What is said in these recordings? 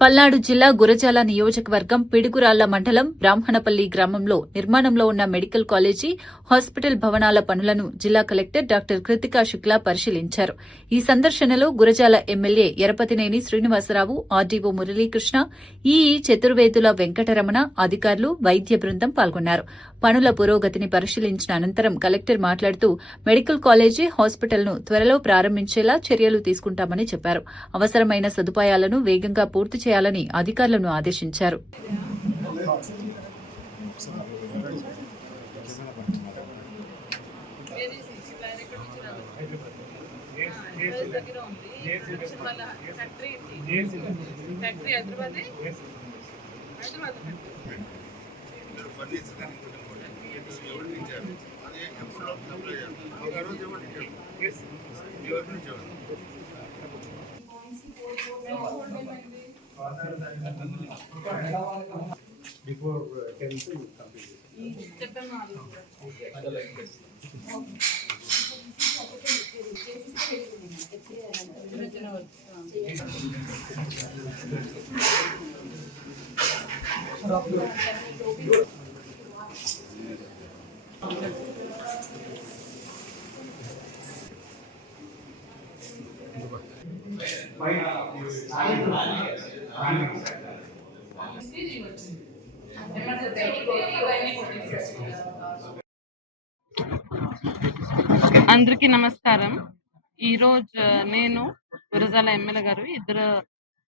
పల్నాడు జిల్లా గురజాల నియోజకవర్గం పిడుగురాళ్ల మండలం బ్రాహ్మణపల్లి గ్రామంలో నిర్మాణంలో ఉన్న మెడికల్ కాలేజీ, హాస్పిటల్ భవనాల పనులను జిల్లా కలెక్టర్ డాక్టర్ కృతికా శుక్లా పరిశీలించారు. ఈ సందర్శనలో Gurazala MLA Yarapathineni Srinivasa Rao, RDO Muralikrishna, EE Chaturvedula Venkataramana, అధికారులు, వైద్య బృందం పాల్గొన్నారు. పనుల పురోగతిని పరిశీలించిన అనంతరం కలెక్టర్ మాట్లాడుతూ మెడికల్ కాలేజీ, హాస్పిటల్ను త్వరలో ప్రారంభించేలా చర్యలు తీసుకుంటామని చెప్పారు. అవసరమైన సదుపాయాలను వేగంగా పూర్తి చేయాలని అధికారులను ఆదేశించారు. Before 10 you complete అందరికీ నమస్కారం. ఈరోజు నేను గురజాల ఎమ్మెల్యే గారు ఇద్దరు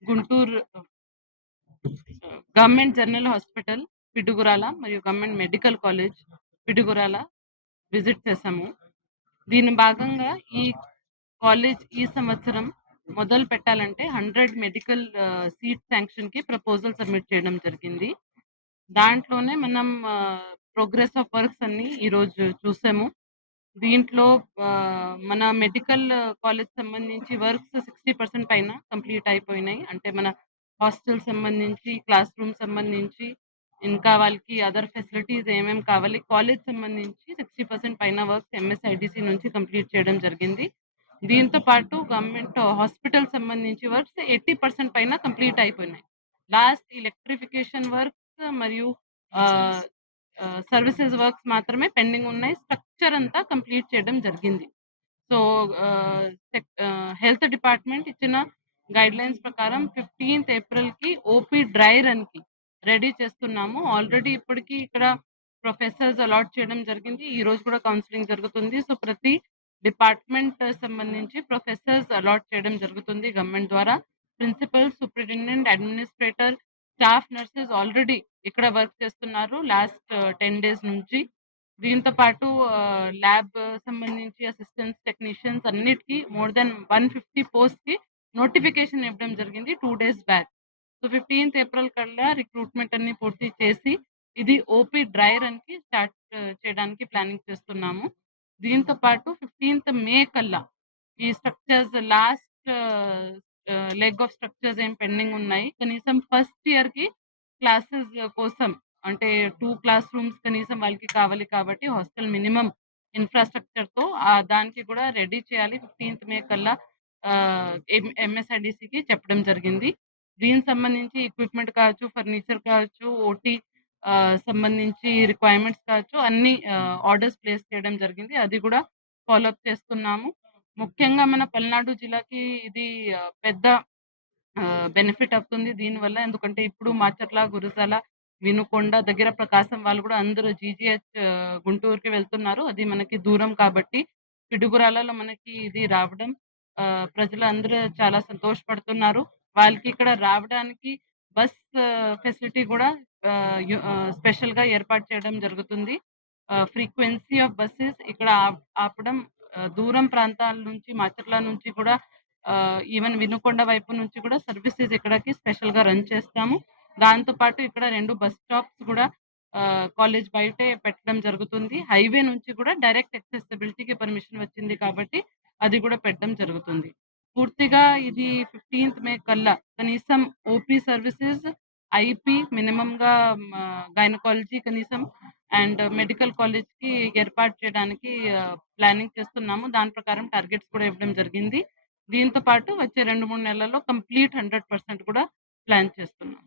Guntur government general hospital Piduguralla మరియు government medical college Piduguralla visit చేశాము. దీని భాగంగా ఈ కాలేజ్ ఈ సంవత్సరం మొదలు పెట్టాలంటే 100 మెడికల్ సీట్ శాంక్షన్ కి ప్రపోజల్ సబ్మిట్ చేయడం జరిగింది. దాంట్లోనే మనం ప్రోగ్రెస్ ఆఫ్ వర్క్స్ అన్ని ఈరోజు చూసాము. దీంట్లో మన మెడికల్ కాలేజ్ సంబంధించి వర్క్స్ 60% పైన కంప్లీట్ అయిపోయినాయి. అంటే మన హాస్టల్ సంబంధించి, క్లాస్ రూమ్ సంబంధించి, ఇంకా వాళ్ళకి అదర్ ఫెసిలిటీస్ ఏమేమి కావాలి, కాలేజ్ సంబంధించి 60% పైన వర్క్స్ ఎంఎస్ఐడిసి నుంచి కంప్లీట్ చేయడం జరిగింది. దీంతో పాటు గవర్నమెంట్ హాస్పిటల్ సంబంధించి వర్క్స్ 80% పైన కంప్లీట్ అయిపోయినాయి. లాస్ట్ ఎలక్ట్రిఫికేషన్ వర్క్స్ మరియు సర్వీసెస్ వర్క్స్ మాత్రమే పెండింగ్ ఉన్నాయి. స్ట్రక్చర్ అంతా కంప్లీట్ చేయడం జరిగింది. సో హెల్త్ డిపార్ట్మెంట్ ఇచ్చిన గైడ్ లైన్స్ ప్రకారం 15th ఏప్రిల్కి ఓపీ డ్రై రన్ కి రెడీ చేస్తున్నాము. ఆల్రెడీ ఇప్పటికి ఇక్కడ ప్రొఫెసర్స్ అలాట్ చేయడం జరిగింది. ఈ రోజు కూడా కౌన్సిలింగ్ జరుగుతుంది. సో ప్రతి డిపార్ట్మెంట్ సంబంధించి ప్రొఫెసర్స్ అలాట్ చేయడం జరుగుతుంది గవర్నమెంట్ ద్వారా. Principal, superintendent, administrator, staff nurses already ఇక్కడ వర్క్ చేస్తున్నారు లాస్ట్ 10 days నుంచి. దీంతో పాటు ల్యాబ్ సంబంధించి అసిస్టెంట్స్, టెక్నీషియన్స్ అన్నిటికీ మోర్ దెన్ 150 పోస్ట్ కి నోటిఫికేషన్ ఇవ్వడం జరిగింది 2 days back. So 15th April కల్లా రిక్రూట్మెంట్ అన్ని పూర్తి చేసి ఇది ఓపీ డ్రై రన్ కి స్టార్ట్ చేయడానికి ప్లానింగ్ చేస్తున్నాము. దీంతో పాటు 15th మే కల్లా ఈ structures last leg of structures ఏం పెండింగ్ ఉన్నాయి. కనీసం ఫస్ట్ ఇయర్ కి క్లాసెస్ కోసం అంటే 2 క్లాస్ రూమ్స్ కనీసం వాళ్ళకి కావాలి కాబట్టి హాస్టల్ మినిమం ఇన్ఫ్రాస్ట్రక్చర్ తో దానికి కూడా రెడీ చేయాలి. 15th మే కల్లా ఎంఎస్ఐడిసికి చెప్పడం జరిగింది. దీనికి సంబంధించి ఎక్విప్మెంట్ కావచ్చు, ఫర్నిచర్ కావచ్చు, ఓటీ సంబంధించి రిక్వైర్మెంట్స్ కావచ్చు, అన్ని ఆర్డర్స్ ప్లేస్ చేయడం జరిగింది. అది కూడా ఫాలో అప్ చేస్తున్నాము. ముఖ్యంగా మన పల్నాడు జిల్లాకి ఇది పెద్ద బెనిఫిట్ అవుతుంది దీనివల్ల. ఎందుకంటే ఇప్పుడు మాచర్ల, గురజాల, వినుకొండ దగ్గర ప్రకాశం వాళ్ళు కూడా అందరూ జీజీహెచ్ గుంటూరుకి వెళ్తున్నారు. అది మనకి దూరం కాబట్టి పిడుగురాలలో మనకి ఇది రావడం ప్రజలందరూ చాలా సంతోషపడుతున్నారు. వాళ్ళకి ఇక్కడ రావడానికి బస్ ఫెసిలిటీ కూడా స్పెషల్ గా ఏర్పాటు చేయడం జరుగుతుంది. ఫ్రీక్వెన్సీ ఆఫ్ బస్సెస్ ఇక్కడ ఆపడం, దూరం ప్రాంతాల నుంచి మాచర్ల నుంచి కూడా ఈవెన్ వినుకొండ వైపు నుంచి కూడా సర్వీసెస్ ఇక్కడికి స్పెషల్ గా రన్ చేస్తాము. దాంతో పాటు ఇక్కడ 2 బస్ స్టాప్స్ కూడా కాలేజ్ బయటే పెట్టడం జరుగుతుంది. హైవే నుంచి కూడా డైరెక్ట్ యాక్సెసిబిలిటీకి పర్మిషన్ వచ్చింది కాబట్టి అది కూడా పెట్టడం జరుగుతుంది. పూర్తిగా ఇది 15th మే కల్లా కనీసం ఓపీ సర్వీసెస్, ఐపీ మినిమమ్ గా గైనకాలజీ కనీసం అండ్ మెడికల్ కాలేజ్ కి ఏర్పాటు చేయడానికి ప్లానింగ్ చేస్తున్నాము. దాని ప్రకారం టార్గెట్స్ కూడా ఇవ్వడం జరిగింది. దీంతో పాటు వచ్చే 2-3 నెలల్లో కంప్లీట్ 100% కూడా ప్లాన్ చేస్తున్నాం.